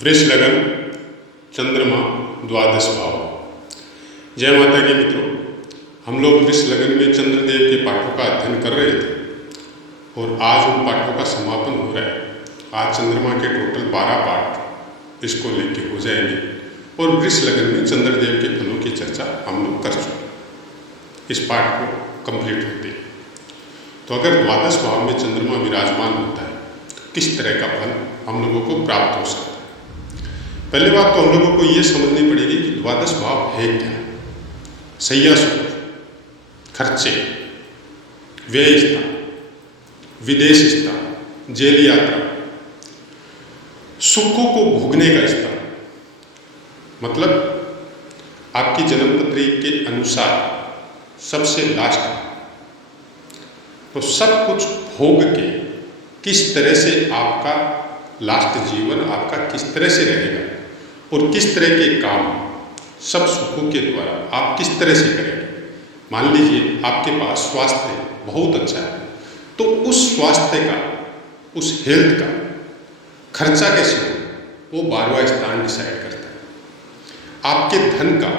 वृष लगन, चंद्रमा, द्वादश भाव। जय माता की मित्रों, हम लोग वृष लगन में चंद्रदेव के पाठों का अध्ययन कर रहे थे और आज उन पाठों का समापन हो रहा है। आज चंद्रमा के टोटल 12 पाठ इसको लेके हो जाएंगे और वृष लगन में चंद्रदेव के फलों की चर्चा हम लोग कर चुके। इस पाठ को कंप्लीट होते हैं तो अगर द्वादश भाव में चंद्रमा विराजमान होता है तो किस तरह का फल हम लोगों को प्राप्त हो सकता है। पहली बात तो हम लोगों को ये समझनी पड़ेगी कि द्वादश भाव है क्या। सैया सुख, खर्चे, व्यय स्थान, विदेश स्थान, जेल यात्रा, सुखों को भोगने का स्थान, मतलब आपकी जन्मपत्री के अनुसार सबसे लास्ट तो सब कुछ भोग के किस तरह से आपका लास्ट जीवन आपका किस तरह से रहेगा और किस तरह के काम सब सुखों के द्वारा आप किस तरह से करेंगे। मान लीजिए आपके पास स्वास्थ्य बहुत अच्छा है तो उस स्वास्थ्य का, उस हेल्थ का खर्चा कैसे हो वो 12वां स्थान डिसाइड करता है। आपके धन का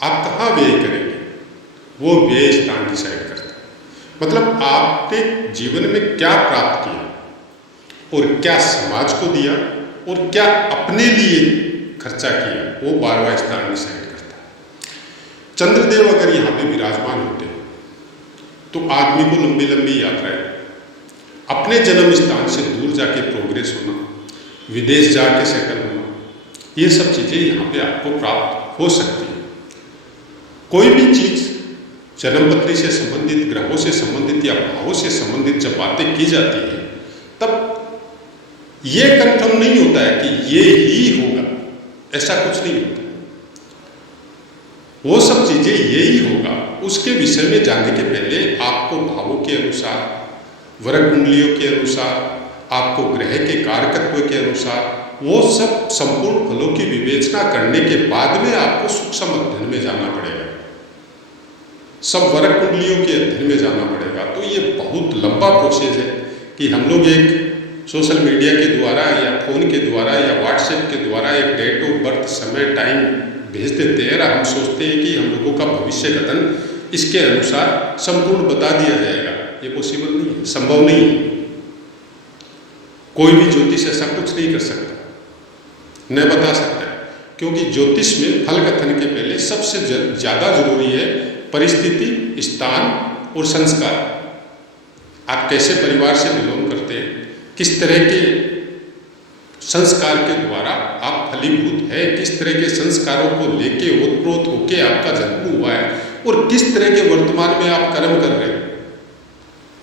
आप कहाँ व्यय करेंगे वो व्यय स्थान डिसाइड करता है। मतलब आपने जीवन में क्या प्राप्त किया और क्या समाज को दिया और क्या अपने लिए खर्चा किया वो 12वां स्थान डिसाइड करता है। चंद्रदेव अगर यहाँ पे विराजमान होते हैं तो आदमी को लंबी लंबी यात्राएं, अपने जन्म स्थान से दूर जाके प्रोग्रेस होना, विदेश जाके सेटल होना, ये सब चीज़ें यहाँ पे आपको प्राप्त हो सकती है। कोई भी चीज़ जन्मपत्री से संबंधित, ग्रहों से संबंधित या भावों से संबंधित जब बातें की जाती है तब ये कंफर्म नहीं होता है कि ये ही होगा, ऐसा कुछ नहीं होता। वो सब चीजें ये ही होगा उसके विषय में जानने के पहले आपको भावों के अनुसार, वर्ग कुंडलियों के अनुसार, आपको ग्रह के कारकत्व के अनुसार वो सब संपूर्ण फलों की विवेचना करने के बाद में आपको सूक्ष्म अध्ययन में जाना पड़ेगा, सब वर्ग कुंडलियों के अध्ययन में जाना पड़ेगा। तो ये बहुत लंबा प्रोसेस है कि हम लोग एक सोशल मीडिया के द्वारा या फ़ोन के द्वारा या व्हाट्सएप के द्वारा एक डेट ऑफ बर्थ, समय, टाइम भेज देते हैं और हम सोचते हैं कि हम लोगों का भविष्य कथन इसके अनुसार संपूर्ण बता दिया जाएगा। ये पॉसिबल नहीं है, संभव नहीं है। कोई भी ज्योतिष ऐसा कुछ नहीं कर सकता, न बता सकता है, क्योंकि ज्योतिष में फल कथन के पहले सबसे ज़्यादा जरूरी है परिस्थिति, स्थान और संस्कार। आप कैसे परिवार से बिलोंग करते हैं, किस तरह के संस्कार के द्वारा आप फलीभूत है, किस तरह के संस्कारों को लेके ओतप्रोत होके आपका जन्म हुआ है और किस तरह के वर्तमान में आप कर्म कर रहे हैं।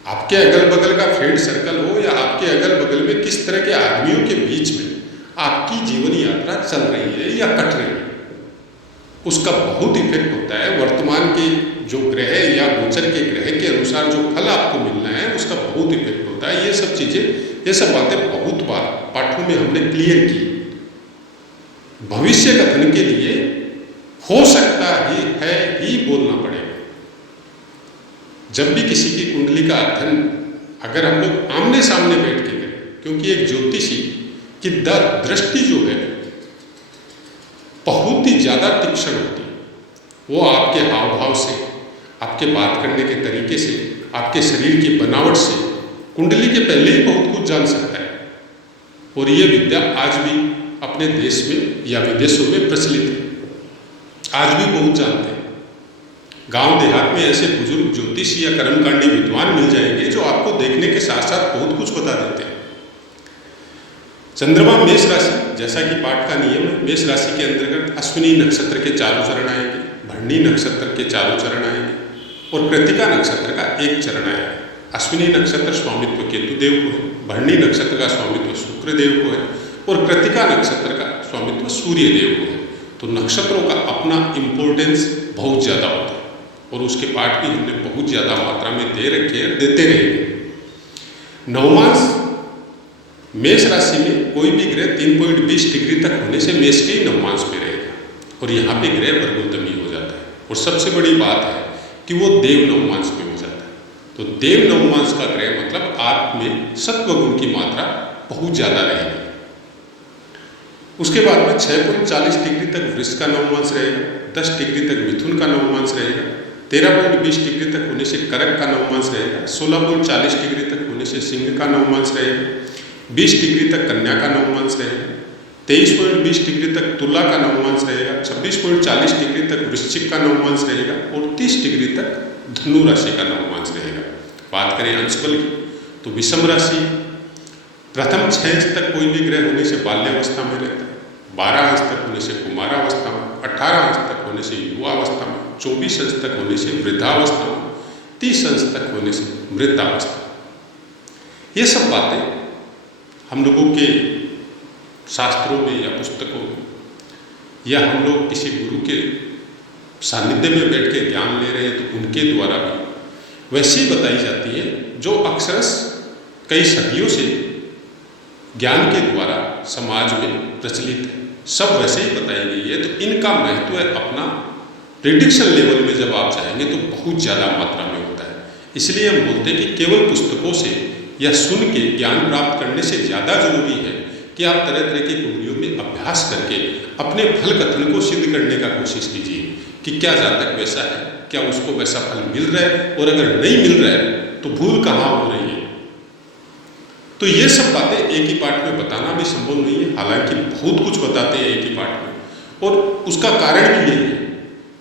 आपके अगल बगल का फ्रेंड सर्कल हो या आपके अगल बगल में किस तरह के आदमियों के बीच में आपकी जीवन यात्रा चल रही है या कट रही है, उसका बहुत इफेक्ट होता है। वर्तमान के जो ग्रह या गोचर के ग्रह के अनुसार जो फल आपको मिलना है उसका बहुत इफेक्ट होता है। ये सब चीज़ें, ये सब बातें बहुत बार पाठों में हमने क्लियर की। भविष्य कथन के लिए हो सकता ही बोलना पड़ेगा। जब भी किसी की कुंडली का अध्ययन अगर हम लोग आमने सामने बैठ के करें, क्योंकि एक ज्योतिषी की दृष्टि जो है बहुत ही ज़्यादा तीक्ष्ण होती है। वो आपके हाव भाव से, आपके बात करने के तरीके से, आपके शरीर की बनावट से कुंडली के पहले ही बहुत कुछ जान सकता है। और ये विद्या आज भी अपने देश में या विदेशों में प्रचलित है, आज भी बहुत जानते हैं। गांव देहात में ऐसे बुजुर्ग ज्योतिष या कर्मकांडी विद्वान मिल जाएंगे जो आपको देखने के साथ साथ बहुत कुछ बता देते हैं। चंद्रमा मेष राशि, जैसा कि पाठ का नियम है, मेष राशि के अंतर्गत अश्विनी नक्षत्र के चारों चरण आएंगे, भरणी नक्षत्र के चारों चरण आएंगे और कृतिका नक्षत्र का एक चरण आएगा। अश्विनी नक्षत्र स्वामित्व केतु देव को है, भरणी नक्षत्र का स्वामित्व शुक्र देव को है और कृतिका नक्षत्र का स्वामित्व सूर्य देव को है। तो नक्षत्रों का अपना इम्पोर्टेंस बहुत ज़्यादा होता है और उसके पाठ भी हमने बहुत ज़्यादा मात्रा में दे रखे हैं, देते रहेंगे। नवमांश मेष राशि में कोई भी ग्रह 3.20 डिग्री तक होने से मेष के ही नवमांश में रहेगा और यहाँ पे ग्रह वर्गोत्तमी हो जाता है। और सबसे बड़ी बात है कि वो देव नवमांश में हो जाता है। तो देव नवमांश का ग्रह मतलब आप में सत्व गुण की मात्रा बहुत ज़्यादा रहेगी। उसके बाद में 6.40 डिग्री तक वृष का नवमांश रहेगा, 10 डिग्री तक मिथुन का नवमांश रहेगा, 13.20 डिग्री तक होने से कर्क का नवमांश रहेगा, 16.40 डिग्री तक होने से सिंह का नवमांश रहेगा, 20 डिग्री तक कन्या का नवमांश रहेगा, 23.20 डिग्री तक तुला का नवमांश रहेगा, 26.40 डिग्री तक वृश्चिक का नवमांश रहेगा और 30 डिग्री तक धनु राशि का नवमांश रहेगा। बात करें अंश बल की तो विषम राशि प्रथम 6 अंश तक कोई भी ग्रह होने से बाल्यावस्था में रहता है, 12 अंश तक होने से कुमारावस्था में, 18 अंश तक होने से युवावस्था में, 24 अंश तक होने से वृद्धावस्था में, 30 अंश तक होने से मृतावस्था। ये सब बातें हम लोगों के शास्त्रों में या पुस्तकों में या हम लोग किसी गुरु के सानिध्य में बैठ के ज्ञान ले रहे हैं तो उनके द्वारा भी वैसी बताई जाती है जो अक्सरस कई सदियों से ज्ञान के द्वारा समाज में प्रचलित है, सब वैसे ही बताई गई है। तो इनका महत्व अपना प्रेडिक्शन लेवल में जब आप जाएंगे तो बहुत ज़्यादा मात्रा में होता है। इसलिए हम बोलते हैं कि केवल पुस्तकों से या सुन के ज्ञान प्राप्त करने से ज़्यादा जरूरी है कि आप तरह तरह की कुंडलियों में अभ्यास करके अपने फल कथन को सिद्ध करने का कोशिश कीजिए कि क्या जातक वैसा है, क्या उसको वैसा फल मिल रहा है, और अगर नहीं मिल रहा है तो भूल कहाँ हो रही है। तो ये सब बातें एक ही पाठ में बताना भी संभव नहीं है, हालांकि बहुत कुछ बताते हैं एक ही पाठ में, और उसका कारण भी यही है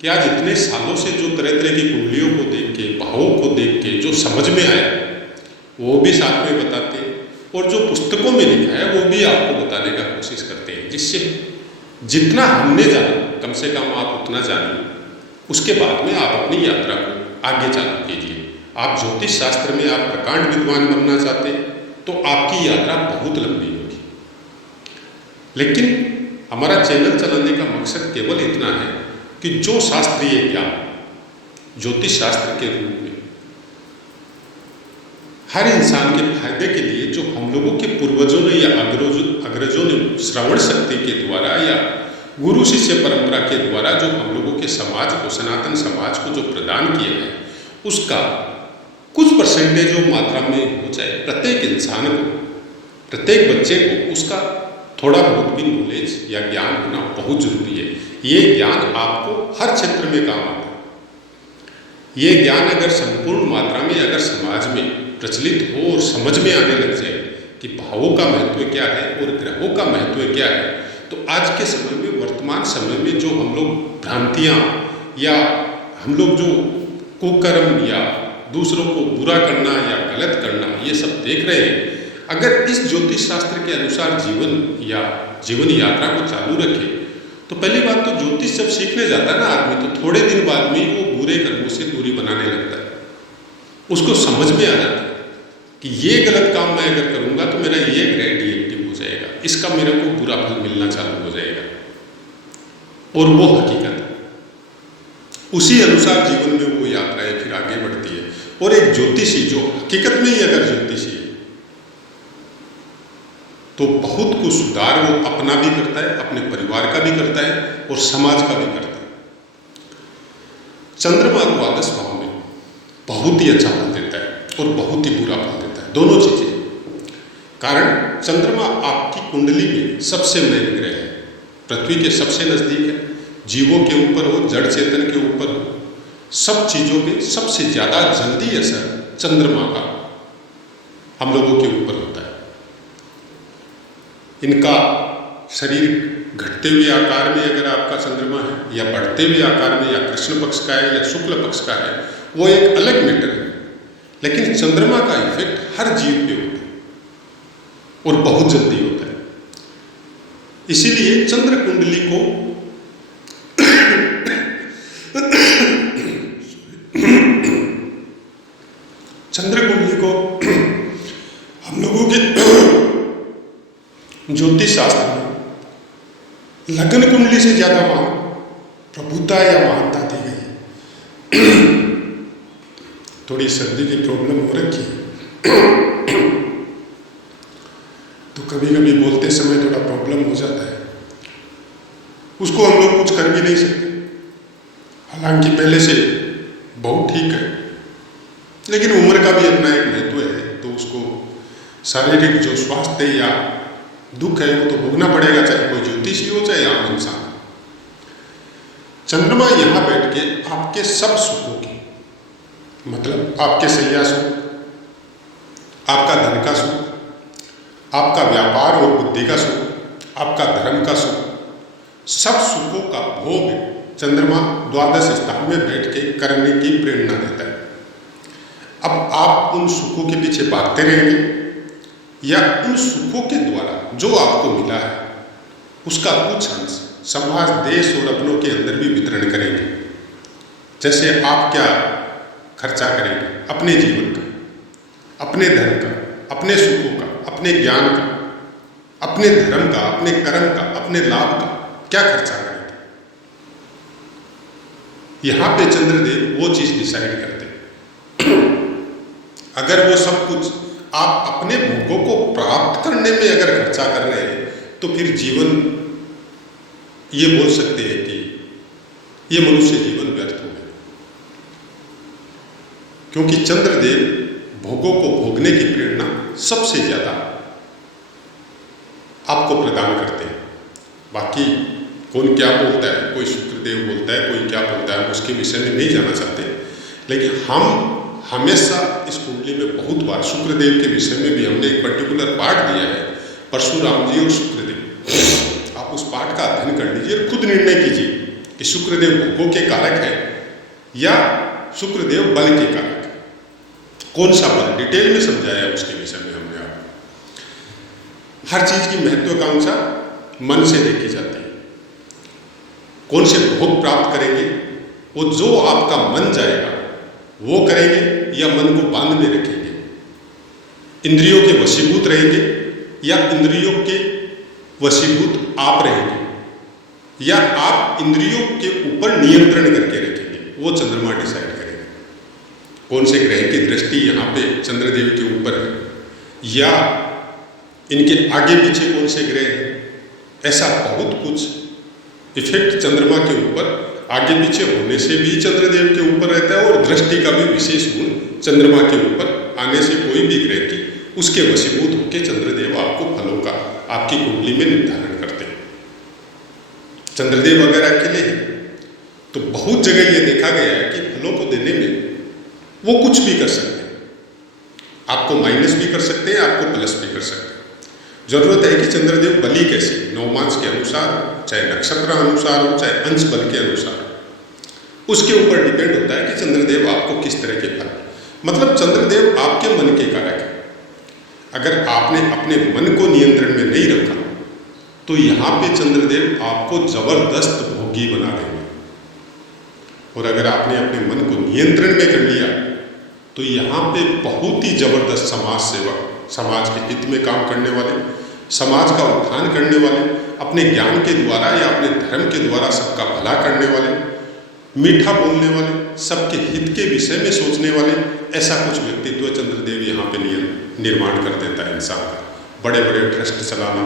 कि आज इतने सालों से जो तरह तरह की कुंडलियों को देख के, भावों को देख के जो समझ में आया वो भी साथ में बताते हैं, और जो पुस्तकों में लिखा है वो भी आपको बताने का कोशिश करते हैं, जिससे जितना हमने जाना कम से कम आप उतना जानिए। उसके बाद में आप अपनी यात्रा को आगे चालू कीजिए। आप ज्योतिष शास्त्र में आप प्रकांड विद्वान बनना चाहते हैं तो आपकी यात्रा बहुत लंबी होगी, लेकिन हमारा चैनल चलाने का मकसद केवल इतना है कि जो शास्त्रीय ज्ञान ज्योतिष शास्त्र के रूप में हर इंसान के फायदे के लिए जो हम लोगों के पूर्वजों ने या अग्रजों ने श्रवण शक्ति के द्वारा या गुरु शिष्य परंपरा के द्वारा जो हम लोगों के समाज को, सनातन समाज को जो प्रदान किया है, उसका कुछ परसेंटेज जो मात्रा में हो जाए, प्रत्येक इंसान को, प्रत्येक बच्चे को उसका थोड़ा बहुत भी नॉलेज या ज्ञान होना बहुत जरूरी है। ये ज्ञान आपको हर क्षेत्र में काम आता है। ये ज्ञान अगर संपूर्ण मात्रा में अगर समाज में प्रचलित हो और समझ में आने लग जाए कि भावों का महत्व क्या है और ग्रहों का महत्व क्या है, तो आज के समय में, वर्तमान समय में जो हम लोग भ्रांतियाँ या हम लोग जो कुकर्म या दूसरों को बुरा करना या गलत करना ये सब देख रहे हैं, अगर इस ज्योतिष शास्त्र के अनुसार जीवन या जीवन यात्रा को चालू रखे तो पहली बात तो ज्योतिष जब सीखने जाता है ना आदमी, तो थोड़े दिन बाद में वो बुरे कर्मों से दूरी बनाने लगता है। उसको समझ में आ जाता है कि ये गलत काम मैं अगर करूँगा तो मेरा ये ग्रह डिएक्टिव हो जाएगा, इसका मेरे को बुरा फल मिलना चालू हो जाएगा, और वो हकीकत है। उसी अनुसार जीवन में वो यात्राएं फिर आगे बढ़ती है। और एक ज्योतिषी जो हकीकत में ही अगर ज्योतिषी है तो बहुत कुछ सुधार वो अपना भी करता है, अपने परिवार का भी करता है और समाज का भी करता है। चंद्रमा द्वादश भाव में बहुत ही अच्छा फल देता है और बहुत ही बुरा फल देता है, दोनों चीजें। कारण चंद्रमा आपकी कुंडली में सबसे मेन ग्रह है, पृथ्वी के सबसे नजदीक है, जीवों के ऊपर हो, जड़ चेतन के ऊपर हो, सब चीजों में सबसे ज्यादा जल्दी असर चंद्रमा का हम लोगों के ऊपर होता है। इनका शरीर घटते हुए आकार में अगर आपका चंद्रमा है या बढ़ते हुए आकार में या कृष्ण पक्ष का है या शुक्ल पक्ष का है, वो एक अलग मैटर है, लेकिन चंद्रमा का इफेक्ट हर जीव पे होता है और बहुत जल्दी होता है। इसीलिए चंद्र कुंडली को हम लोगों के ज्योतिष शास्त्र में लग्न कुंडली से ज्यादा वहां प्रभुता या महानता दी गई। थोड़ी सर्दी की प्रॉब्लम हो रखी है तो कभी कभी बोलते समय थोड़ा प्रॉब्लम हो जाता है, उसको हम लोग कुछ कर भी नहीं सकते। हालांकि पहले से बहुत ठीक है, लेकिन उम्र का भी अपना एक महत्व है, तो उसको शारीरिक जो स्वास्थ्य या दुख है वो तो भोगना पड़ेगा, चाहे कोई ज्योतिषी हो चाहे आम इंसान। चंद्रमा यहां बैठ के आपके सब सुखों की, मतलब आपके शैया सुख, आपका धन का सुख, आपका व्यापार और बुद्धि का सुख, आपका धर्म का सुख, सब सुखों का भोग चंद्रमा द्वादश स्थान में बैठ के करने की प्रेरणा देता है। अब आप उन सुखों के पीछे भागते रहेंगे या उन सुखों के द्वारा जो आपको मिला है उसका कुछ अंश समाज, देश और अपनों के अंदर भी वितरण करेंगे। जैसे आप क्या खर्चा करेंगे अपने जीवन का, अपने धन का, अपने सुखों का, अपने ज्ञान का, अपने धर्म का, अपने कर्म का, अपने लाभ का क्या खर्चा करेंगे। यहां पे चंद्रदेव वो चीज डिसाइड करते हैं। अगर वो सब कुछ आप अपने भोगों को प्राप्त करने में अगर खर्चा कर रहे हैं तो फिर जीवन, ये बोल सकते हैं कि ये मनुष्य जीवन व्यर्थ हो गया, क्योंकि चंद्रदेव भोगों को भोगने की प्रेरणा सबसे ज्यादा आपको प्रदान करते हैं। बाकी कौन क्या बोलता है, कोई शुक्रदेव बोलता है, कोई क्या बोलता है, उसके विषय में नहीं जाना चाहते, लेकिन हम हमेशा इस कुंडली में बहुत बार शुक्रदेव के विषय में भी हमने एक पर्टिकुलर पाठ दिया है, परशुराम जी और शुक्रदेव। आप उस पाठ का अध्ययन कर लीजिए और खुद निर्णय कीजिए कि शुक्रदेव भोगों के कारक है या शुक्रदेव बल के कारक है, कौन सा बल, डिटेल में समझाया है उसके विषय में हमने। आप हर चीज की महत्वाकांक्षा मन से देखी जाती है। कौन से भोग प्राप्त करेंगे, वो जो आपका मन जाएगा वो करेंगे या मन को बांध में रखेंगे, इंद्रियों के वशीभूत रहेंगे या इंद्रियों के वशीभूत आप रहेंगे, या आप इंद्रियों के ऊपर नियंत्रण करके रखेंगे, वो चंद्रमा डिसाइड करेगा। कौन से ग्रह की दृष्टि यहाँ पे चंद्रदेव के ऊपर है या इनके आगे पीछे कौन से ग्रह हैं, ऐसा बहुत कुछ इफेक्ट चंद्रमा के ऊपर आगे पीछे होने से भी चंद्रदेव के ऊपर रहता है, और दृष्टि का भी विशेष गुण चंद्रमा के ऊपर आने से कोई भी ग्रह की उसके वशीभूत होकर चंद्रदेव आपको फलों का आपकी कुंडली में निर्धारण करते हैं। चंद्रदेव अगर अकेले हैं तो बहुत जगह ये देखा गया है कि फलों को देने में वो कुछ भी कर सकते हैं, आपको माइनस भी कर सकते हैं, आपको प्लस भी कर सकते हैं। जरूरत है कि चंद्रदेव बली कैसे, नवमांश के अनुसार, चाहे नक्षत्र अनुसार हो, चाहे अंश बल के अनुसार, उसके ऊपर डिपेंड होता है कि चंद्रदेव आपको किस तरह के फल, मतलब चंद्रदेव आपके मन के कारक है। अगर आपने अपने मन को नियंत्रण में नहीं रखा तो यहां पे चंद्रदेव आपको जबरदस्त भोगी बना देंगे, और अगर आपने अपने मन को नियंत्रण में कर लिया तो यहां पे बहुत ही जबरदस्त समाज सेवक, समाज के हित में काम करने वाले, समाज का उत्थान करने वाले, अपने ज्ञान के द्वारा या अपने धर्म के द्वारा सबका भला करने वाले, मीठा बोलने वाले, सबके हित के विषय में सोचने वाले, ऐसा कुछ व्यक्तित्व चंद्रदेव यहाँ पे निर्माण कर देता है इंसान का। बड़े बड़े ट्रस्ट चलाना,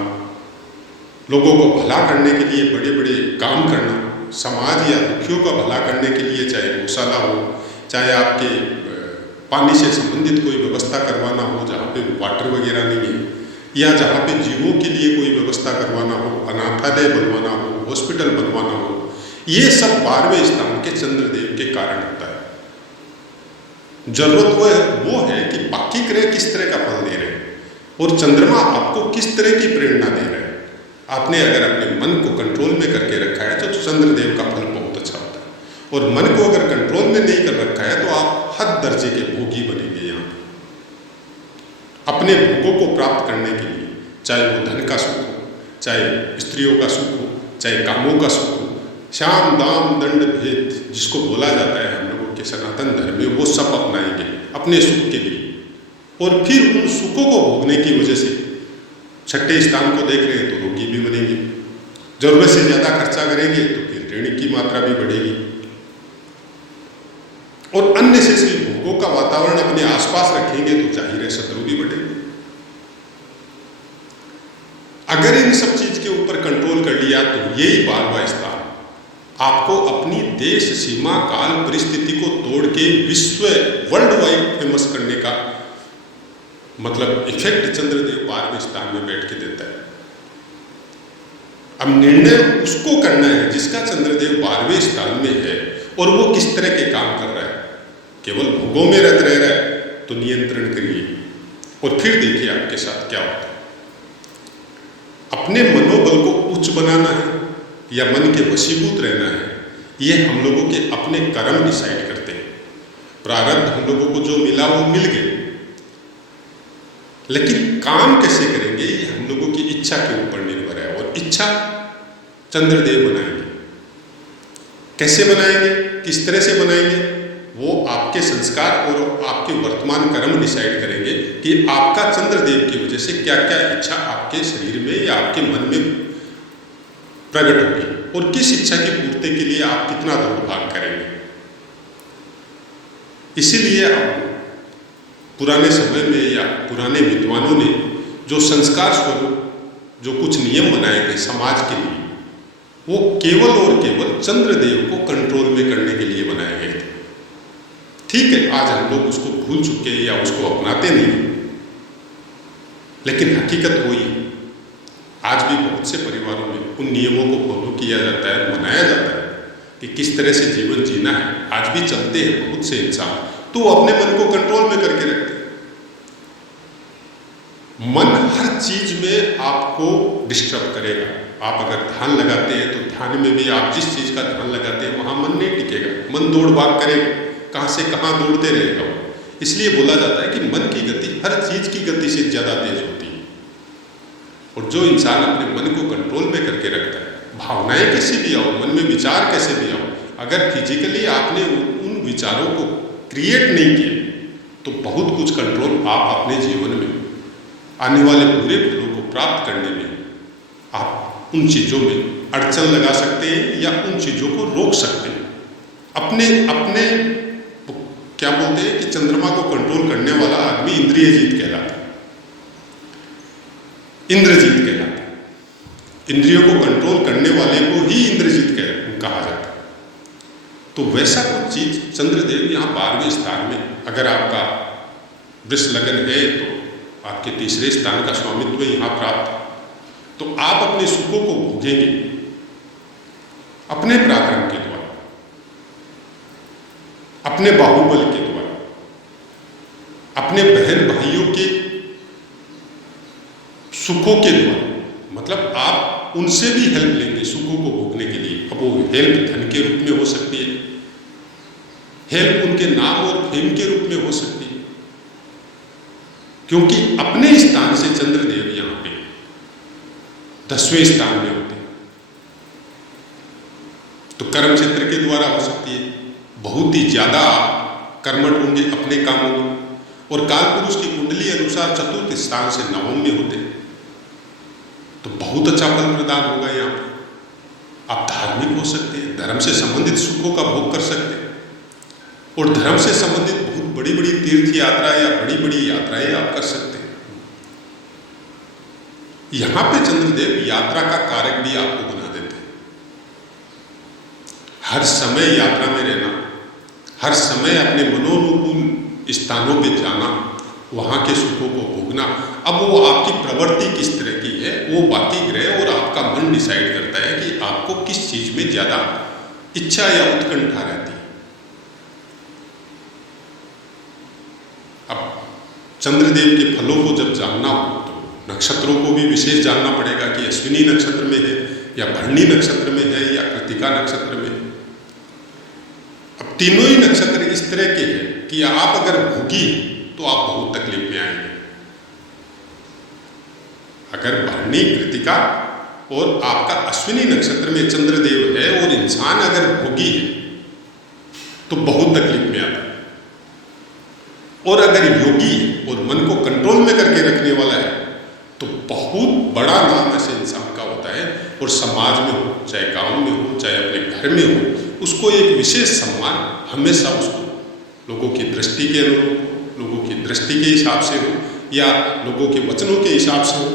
लोगों को भला करने के लिए बड़े बड़े काम करना, समाज या दुखियों का भला करने के लिए, चाहे गौशाला हो, चाहे आपके पानी से संबंधित कोई व्यवस्था करवाना हो जहाँ पे वाटर वगैरह नहीं है, या जहाँ पे जीवों के लिए कोई व्यवस्था करवाना हो, अनाथालय बनवाना हो, हॉस्पिटल बनवाना हो, ये सब 12वें स्थान के चंद्रदेव के कारण होता है। जरूरत वो है कि बाकी ग्रह किस तरह का फल दे रहे हैं और चंद्रमा आपको किस तरह की प्रेरणा दे रहे हैं। आपने अगर अपने मन को कंट्रोल में करके रखा है तो चंद्रदेव का फल बहुत अच्छा होता है, और मन को अगर कंट्रोल में नहीं कर रखा है तो आप हद दर्जे के भोगी बनेंगे। यहाँ अपने भोगों को प्राप्त करने के लिए, चाहे वो धन का सुख हो, चाहे स्त्रियों का सुख हो, चाहे कामों का सुख हो, श्याम दाम दंड भेद जिसको बोला जाता है हम लोगों के सनातन धर्म में, वो सब अपनाएंगे अपने सुख के लिए, और फिर उन सुखों को भोगने की वजह से छठे स्थान को देख रहे हैं तो रोगी भी बनेंगे, जरूरत से ज्यादा खर्चा करेंगे तो फिर ऋण की मात्रा भी बढ़ेगी, और अन्य से भोगों का वातावरण अपने आसपास रखेंगे तो जाहिर है शत्रु भी बढ़ेंगे। अगर इन सब चीज के ऊपर कंट्रोल कर लिया तो यही 12वां स्थान आपको अपनी देश सीमा काल परिस्थिति को तोड़ के विश्व वर्ल्ड वाइड फेमस करने का मतलब इफेक्ट चंद्रदेव 12वें स्थान में बैठ के देता है। अब निर्णय उसको करना है जिसका चंद्रदेव 12वें स्थान में है और वो किस तरह के काम कर रहा है। केवल भोगों में रत रह रहा है तो नियंत्रण करिए और फिर देखिए आपके साथ क्या होता है। अपने मनोबल को उच्च बनाना है या मन के वशीभूत रहना है, ये हम लोगों के अपने कर्म डिसाइड करते हैं। प्रारब्ध हम लोगों को जो मिला वो मिल गए, लेकिन काम कैसे करेंगे ये हम लोगों की इच्छा के ऊपर निर्भर है। और इच्छा चंद्रदेव बनाएंगे। कैसे बनाएंगे, किस तरह से बनाएंगे, वो आपके संस्कार और आपके वर्तमान कर्म डिसाइड करेंगे कि आपका चंद्रदेव की वजह से क्या क्या इच्छा आपके शरीर में या आपके मन में प्रकट होगी और किस इच्छा की पूर्ति के लिए आप कितना दौड़ भाग करेंगे। इसीलिए आप पुराने समय में या पुराने विद्वानों ने जो संस्कार स्वरूप जो कुछ नियम बनाए गए समाज के लिए, वो केवल और केवल चंद्रदेव को कंट्रोल में करने के लिए बनाए गए थे। ठीक है, आज हम लोग उसको भूल चुके या उसको अपनाते नहीं, लेकिन हकीकत वही है। आज भी बहुत से परिवारों में उन नियमों को फॉलो किया जाता है, मनाया जाता है कि किस तरह से जीवन जीना है। आज भी चलते हैं बहुत से इंसान, तो अपने मन को कंट्रोल में करके रखते हैं। मन हर चीज में आपको डिस्टर्ब करेगा। आप अगर ध्यान लगाते हैं तो ध्यान में भी आप जिस चीज का ध्यान लगाते हैं वहां मन नहीं टिकेगा, मन दौड़ भाग करेगा, कहां से कहां दौड़ते रहेगा वो। इसलिए बोला जाता है कि मन की गति हर चीज की गति से ज्यादा तेज होती है। और जो इंसान अपने मन को कंट्रोल में करके रखता है, भावनाएं कैसे भी आओ, मन में विचार कैसे भी आओ, अगर फिजिकली आपने उन विचारों को क्रिएट नहीं किए तो बहुत कुछ कंट्रोल आप अपने जीवन में आने वाले पूरे फलों को प्राप्त करने में आप उन चीजों में अड़चन लगा सकते हैं या उन चीजों को रोक सकते हैं। अपने अपने क्या बोलते हैं कि चंद्रमा को कंट्रोल करने वाला आदमी इंद्रियजीत कहलाता है, इंद्रजीत कहलाता है। इंद्रियों को कंट्रोल करने वाले को ही इंद्रजीत कहा जाता है। तो वैसा कुछ चीज चंद्रदेव यहाँ 12वें स्थान में, अगर आपका वृष लगन है तो आपके तीसरे स्थान का स्वामित्व यहाँ प्राप्त, तो आप अपने सुखों को भोगेंगे अपने पराक्रम के द्वारा, अपने बाहुबल के द्वारा, अपने बहन भाइयों के सुखों के द्वारा। मतलब आप उनसे भी हेल्प लेंगे सुखों को भोगने के लिए। अब वो हेल्प धन के रूप में हो सकती है, हेल्प उनके नाम और फेम के रूप में हो सकती है, क्योंकि अपने स्थान से चंद्रदेव यहां पे 10वें स्थान में होते हैं। तो कर्म क्षेत्र के द्वारा हो सकती है, बहुत ही ज्यादा कर्मठ होंगे अपने कामों में। और काल पुरुष की कुंडली अनुसार चतुर्थ स्थान से नवम में होते हैं, तो बहुत अच्छा फल प्रदान होगा यहाँ पे। आप धार्मिक हो सकते हैं, धर्म से संबंधित सुखों का भोग कर सकते हैं, और धर्म से संबंधित बहुत बड़ी बड़ी तीर्थ यात्रा या बड़ी बड़ी यात्राएं आप कर सकते हैं। यहां पे चंद्रदेव यात्रा का कारक भी आपको बना देते हैं। हर समय यात्रा में रहना, हर समय अपने मनोनुकूल स्थानों पे जाना, वहां के सुखों को भोगना। अब वो आपकी प्रवृत्ति किस तरह की है, वो बाकी ग्रह और आपका मन डिसाइड करता है कि आपको किस चीज में ज्यादा इच्छा या उत्कंठा रहती है। अब चंद्रदेव के फलों को जब जानना हो तो नक्षत्रों को भी विशेष जानना पड़ेगा कि अश्विनी नक्षत्र में है या भरणी नक्षत्र में है या कृतिका नक्षत्र में है। अब तीनों ही नक्षत्र इस तरह के हैं कि आप अगर भोगी तो आप बहुत तकलीफ में आएंगे। अगर भरणी, कृतिका और आपका अश्विनी नक्षत्र में चंद्रदेव है और इंसान अगर भोगी है तो बहुत तकलीफ में आता है। और अगर योगी और मन को कंट्रोल में करके रखने वाला है तो बहुत बड़ा नाम ऐसे इंसान का होता है। और समाज में हो, चाहे गांव में हो, चाहे अपने घर में हो, उसको एक विशेष सम्मान हमेशा उसको लोगों की दृष्टि के अनुरूप, लोगों की दृष्टि के हिसाब से हो या लोगों के वचनों के हिसाब से हो,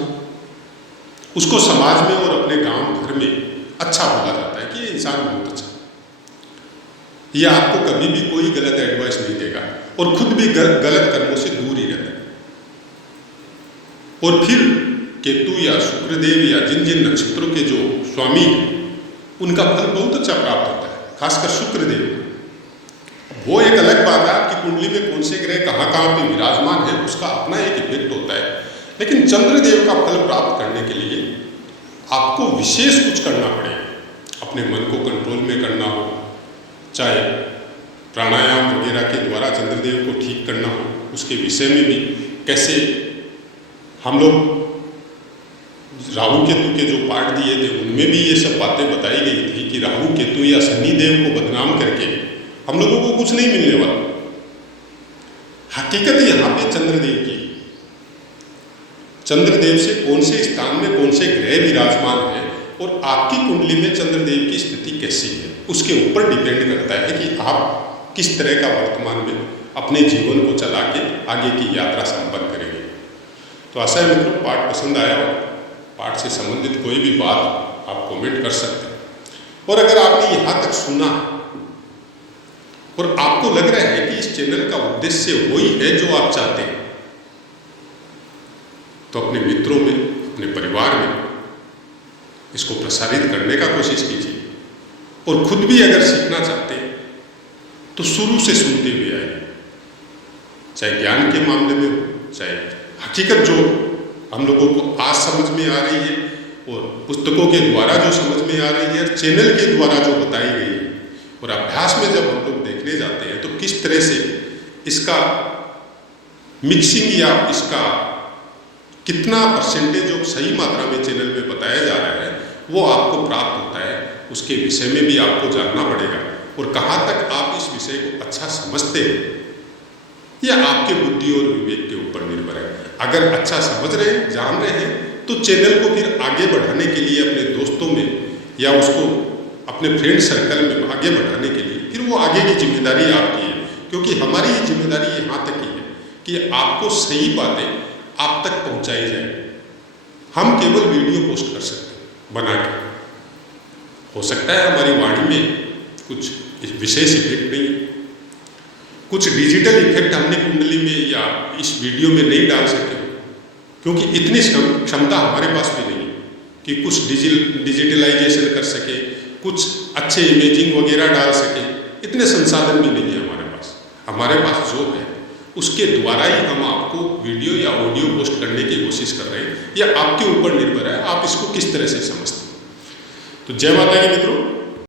उसको समाज में और अपने गांव घर में अच्छा बोला जाता है कि ये इंसान बहुत अच्छा है। यह आपको कभी भी कोई गलत एडवाइस नहीं देगा और खुद भी गलत कर्मों से दूर ही रहता है। और फिर केतु या शुक्रदेव या जिन जिन नक्षत्रों के जो स्वामी हैं उनका फल बहुत अच्छा प्राप्त होता है, खासकर शुक्रदेव। वो एक अलग बात है, आपकी कुंडली में कौन से ग्रह कहाँ कहाँ पे विराजमान है उसका अपना एक इफेक्ट होता है। लेकिन चंद्रदेव का फल प्राप्त करने के लिए आपको विशेष कुछ करना पड़ेगा। अपने मन को कंट्रोल में करना हो, चाहे प्राणायाम वगैरह के द्वारा चंद्रदेव को ठीक करना हो, उसके विषय में भी कैसे हम लोग राहु केतु के जो पाठ दिए थे उनमें भी ये सब बातें बताई गई थी कि राहु केतु या शनि देव को बदनाम करके हम लोगों को कुछ नहीं मिलने वाला। हकीकत यहाँ पे चंद्रदेव की, चंद्रदेव से कौन से स्थान में कौन से ग्रह विराजमान है और आपकी कुंडली में चंद्रदेव की स्थिति कैसी है उसके ऊपर डिपेंड करता है कि आप किस तरह का वर्तमान में अपने जीवन को चला के आगे की यात्रा संपन्न करेंगे। तो आशा है मित्रों पाठ पसंद आया हो। पाठ से संबंधित कोई भी बात आप कमेंट कर सकते हैं। और अगर आपने यहाँ तक सुना और आपको लग रहा है कि इस चैनल का उद्देश्य वही है जो आप चाहते हैं, तो अपने मित्रों में, अपने परिवार में इसको प्रसारित करने का कोशिश कीजिए। और खुद भी अगर सीखना चाहते हैं तो शुरू से सुनते हुए आइए, चाहे ज्ञान के मामले में हो, चाहे हकीकत जो हम लोगों को आज समझ में आ रही है और पुस्तकों के द्वारा जो समझ में आ रही है, चैनल के द्वारा जो बताई गई है, और अभ्यास में जब हम लोग देखने जाते हैं तो किस तरह से इसका मिक्सिंग या इसका कितना परसेंटेज जो सही मात्रा में चैनल में बताया जा रहा है वो आपको प्राप्त होता है, उसके विषय में भी आपको जानना पड़ेगा। और कहाँ तक आप इस विषय को अच्छा समझते हैं या आपके बुद्धि और विवेक के ऊपर निर्भर है। अगर अच्छा समझ रहे हैं, जान रहे हैं, तो चैनल को फिर आगे बढ़ाने के लिए अपने दोस्तों में या उसको अपने फ्रेंड सर्कल में आगे बढ़ाने के लिए फिर वो आगे की जिम्मेदारी आपकी है। क्योंकि हमारी ये जिम्मेदारी यहाँ तक ही है कि आपको सही बातें आप तक पहुँचाई जाए। हम केवल वीडियो पोस्ट कर सकते हैं बना के। हो सकता है हमारी वाणी में कुछ विशेष इफेक्ट नहीं, कुछ डिजिटल इफेक्ट हमने कुंडली में या इस वीडियो में नहीं डाल सके, क्योंकि इतनी क्षमता हमारे पास भी नहीं कि कुछ डिजिटलाइजेशन कर सके, कुछ अच्छे इमेजिंग वगैरह डाल सके। इतने संसाधन भी नहीं है हमारे पास। हमारे पास जो है उसके द्वारा ही हम आपको वीडियो या ऑडियो पोस्ट करने की कोशिश कर रहे हैं, या आपके ऊपर निर्भर है आप इसको किस तरह से समझते हैं। तो जय माता की मित्रों।